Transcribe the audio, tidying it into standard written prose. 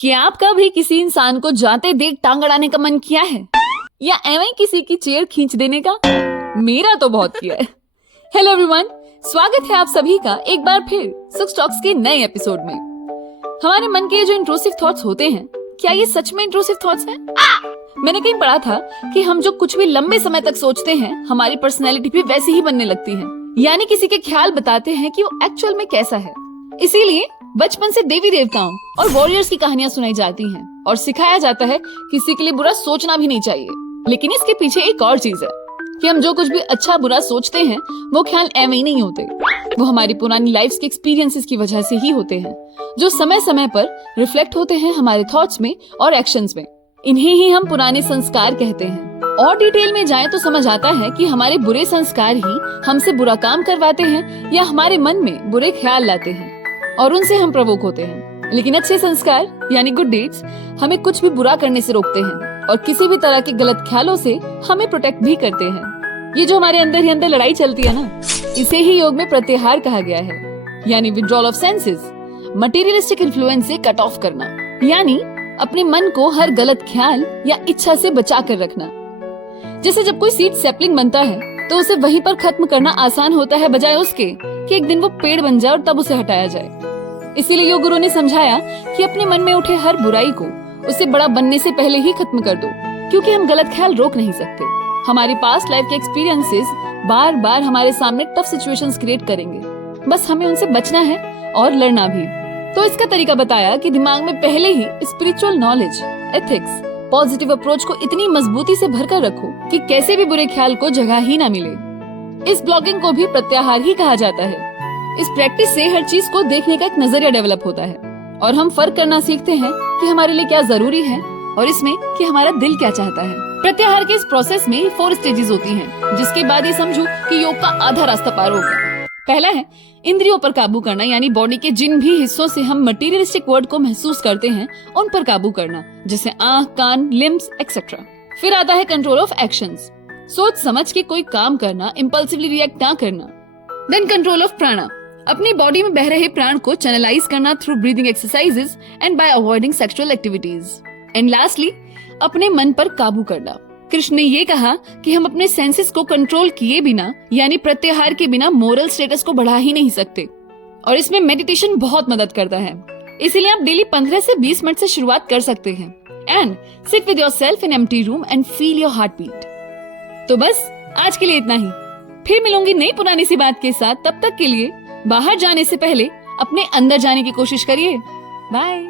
क्या आप कभी किसी इंसान को जाते देख टांग अड़ाने का मन किया है या एवं किसी की चेयर खींच देने का? मेरा तो बहुत किया है। हेलो एवरीवन, स्वागत है आप सभी का एक बार फिर सुख टॉक्स के नए एपिसोड में। हमारे मन के जो इंट्रूसिव थॉट्स होते हैं, क्या ये सच में इंट्रूसिव थॉट्स हैं? मैंने कहीं पढ़ा था कि हम जो कुछ भी लंबे समय तक सोचते हैं, हमारी पर्सनैलिटी भी वैसी ही बनने लगती है। यानी किसी के ख्याल बताते हैं कि वो एक्चुअल में कैसा है। इसीलिए बचपन से देवी देवताओं और वॉरियर्स की कहानियां सुनाई जाती हैं और सिखाया जाता है किसी के लिए बुरा सोचना भी नहीं चाहिए। लेकिन इसके पीछे एक और चीज है कि हम जो कुछ भी अच्छा बुरा सोचते हैं वो ख्याल एवं ही नहीं होते, वो हमारी पुरानी लाइफ के एक्सपीरियंसेस की वजह से ही होते हैं, जो समय समय पर रिफ्लेक्ट होते हैं हमारे थॉट्स में और एक्शंस में। इन्हें ही हम पुराने संस्कार कहते हैं। और डिटेल में जाए तो समझ आता है कि हमारे बुरे संस्कार ही हमसे बुरा काम करवाते हैं या हमारे मन में बुरे ख्याल लाते हैं और उनसे हम प्रवोक होते हैं। लेकिन अच्छे संस्कार यानी गुड डीड्स हमें कुछ भी बुरा करने से रोकते हैं और किसी भी तरह के गलत ख्यालों से हमें प्रोटेक्ट भी करते हैं। ये जो हमारे अंदर ही अंदर लड़ाई चलती है ना, इसे ही योग में प्रत्याहार कहा गया है, यानी withdrawal of senses, materialistic influence से कट ऑफ करना, यानी अपने मन को हर गलत ख्याल या इच्छा से बचा कर रखना। जैसे जब कोई सीड सैपलिंग बनता है तो उसे वहीं पर खत्म करना आसान होता है, बजाय उसके कि एक दिन वो पेड़ बन जाए और तब उसे हटाया जाए। इसीलिए योग गुरु ने समझाया कि अपने मन में उठे हर बुराई को उसे बड़ा बनने से पहले ही खत्म कर दो, क्योंकि हम गलत ख्याल रोक नहीं सकते। हमारी पास्ट लाइफ के एक्सपीरियंसेस बार बार हमारे सामने टफ सिचुएशंस क्रिएट करेंगे, बस हमें उनसे बचना है और लड़ना भी। तो इसका तरीका बताया कि दिमाग में पहले ही spiritual knowledge, ethics, positive approach को इतनी मजबूती से भरकर रखो कि कैसे भी बुरे ख्याल को जगह ही ना मिले। इस ब्लॉगिंग को भी प्रत्याहार ही कहा जाता है। इस प्रैक्टिस से हर चीज को देखने का एक नजरिया डेवलप होता है और हम फर्क करना सीखते हैं कि हमारे लिए क्या जरूरी है और इसमें कि हमारा दिल क्या चाहता है। प्रत्याहार के इस प्रोसेस में 4 स्टेजेस होती हैं, जिसके बाद ये समझो कि योग का आधा रास्ता पार हो गया। पहला है इंद्रियों पर काबू करना, यानी बॉडी के जिन भी हिस्सों से हम मटेरियलिस्टिक वर्ल्ड को महसूस करते हैं उन पर काबू करना, जैसे आंख, कान, लिम्स एक्सेट्रा। फिर आता है कंट्रोल ऑफ एक्शंस, सोच समझ के कोई काम करना, इम्पल्सिवली रिएक्ट ना करना। देन कंट्रोल ऑफ प्राणा, अपनी बॉडी में बह रहे प्राण को चैनलाइज करना through breathing exercises and bye avoiding sexual activities. And lastly अपने मन पर काबू करना। कृष्ण ने ये कहा कि हम अपने सेंसेस को कंट्रोल किए बिना, यानी प्रत्याहार के बिना मोरल स्टेटस को बढ़ा ही नहीं सकते, और इसमें मेडिटेशन बहुत मदद करता है। इसीलिए आप डेली 15 से 20 मिनट से शुरुआत कर सकते हैं। And sit with yourself in empty room and feel your heart beat. तो बस आज के लिए इतना ही, फिर मिलूंगी नई पुरानी सी बात के साथ। तब तक के लिए बाहर जाने से पहले अपने अंदर जाने की कोशिश करिए। बाय।